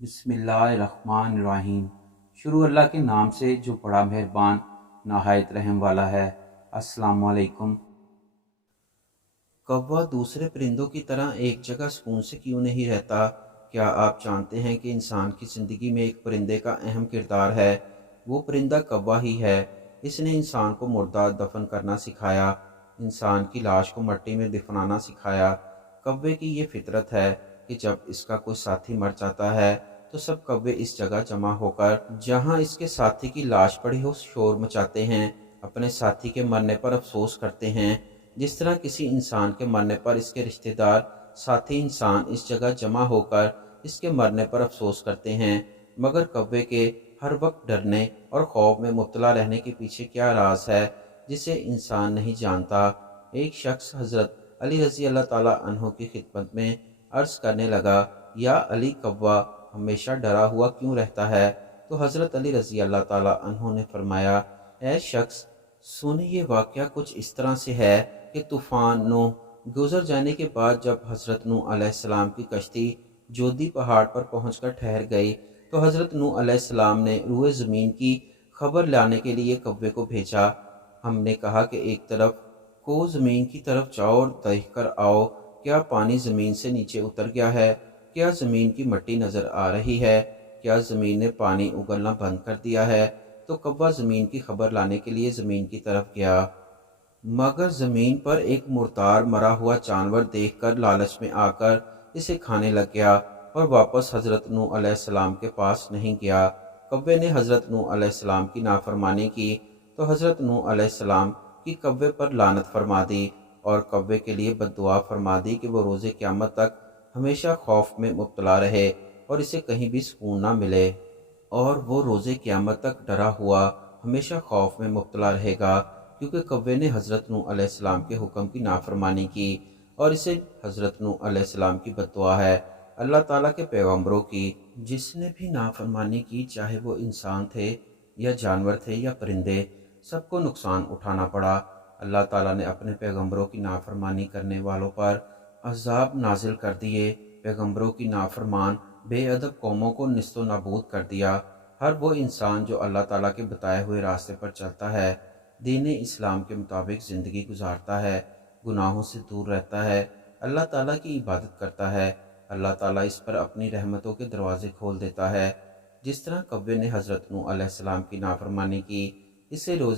بسم اللہ الرحمن الرحیم۔ شروع اللہ کے نام سے جو بڑا مہربان نہایت رحم والا ہے۔ السلام علیکم۔ کوّا دوسرے پرندوں کی طرح ایک جگہ سکون سے کیوں نہیں رہتا؟ کیا آپ جانتے ہیں کہ انسان کی زندگی میں ایک پرندے کا اہم کردار ہے؟ وہ پرندہ کوّا ہی ہے۔ اس نے انسان کو مردہ دفن کرنا سکھایا، انسان کی لاش کو مٹی میں دفنانا سکھایا۔ کوّے کی یہ فطرت ہے کہ جب اس کا کوئی ساتھی مر جاتا ہے تو سب کوّے اس جگہ جمع ہو کر جہاں اس کے ساتھی کی لاش پڑی ہو شور مچاتے ہیں، اپنے ساتھی کے مرنے پر افسوس کرتے ہیں۔ جس طرح کسی انسان کے مرنے پر اس کے رشتہ دار ساتھی انسان اس جگہ جمع ہو کر اس کے مرنے پر افسوس کرتے ہیں، مگر کوّے کے ہر وقت ڈرنے اور خوف میں مبتلا رہنے کے پیچھے کیا راز ہے جسے انسان نہیں جانتا؟ ایک شخص حضرت علی رضی اللہ تعالیٰ عنہ کی خدمت میں عرض کرنے لگا، یا علی، کوّا ہمیشہ ڈرا ہوا کیوں رہتا ہے؟ تو حضرت علی رضی اللہ تعالیٰ عنہ نے فرمایا، اے شخص، سن، یہ واقعہ کچھ اس طرح سے ہے کہ طوفان نوح گزر جانے کے بعد جب حضرت نوح علیہ السلام کی کشتی جودی پہاڑ پر پہنچ کر ٹھہر گئی تو حضرت نوح علیہ السلام نے روئے زمین کی خبر لانے کے لیے کوّے کو بھیجا۔ ہم نے کہا کہ ایک طرف کو زمین کی طرف جاؤ اور دیکھ کر آؤ، کیا پانی زمین سے نیچے اتر گیا ہے؟ کیا زمین کی مٹی نظر آ رہی ہے؟ کیا زمین نے پانی اگلنا بند کر دیا ہے؟ تو کوّا زمین کی خبر لانے کے لیے زمین کی طرف گیا، مگر زمین پر ایک مردار مرا ہوا جانور دیکھ کر لالچ میں آ کر اسے کھانے لگ گیا اور واپس حضرت نوح علیہ السلام کے پاس نہیں گیا۔ کوّے نے حضرت نوح علیہ السلام کی نافرمانی کی تو حضرت نوح علیہ السلام کی کوّے پر لعنت فرما دی اور کوّے کے لیے بد دعا فرما دی کہ وہ روز قیامت تک ہمیشہ خوف میں مبتلا رہے اور اسے کہیں بھی سکون نہ ملے، اور وہ روز قیامت تک ڈرا ہوا ہمیشہ خوف میں مبتلا رہے گا، کیونکہ کوّے نے حضرت نوح علیہ السلام کے حکم کی نافرمانی کی، اور اسے حضرت نوح علیہ السلام کی بد دعا ہے۔ اللہ تعالیٰ کے پیغمبروں کی جس نے بھی نافرمانی کی، چاہے وہ انسان تھے یا جانور تھے یا پرندے، سب کو نقصان اٹھانا پڑا۔ اللہ تعالیٰ نے اپنے پیغمبروں کی نافرمانی کرنے والوں پر عذاب نازل کر دیے، پیغمبروں کی نافرمان بے ادب قوموں کو نیست و نابود کر دیا۔ ہر وہ انسان جو اللہ تعالیٰ کے بتائے ہوئے راستے پر چلتا ہے، دین اسلام کے مطابق زندگی گزارتا ہے، گناہوں سے دور رہتا ہے، اللہ تعالیٰ کی عبادت کرتا ہے، اللہ تعالیٰ اس پر اپنی رحمتوں کے دروازے کھول دیتا ہے۔ جس طرح کوّے نے حضرت نوح علیہ السلام کی نافرمانی کی، اسے روز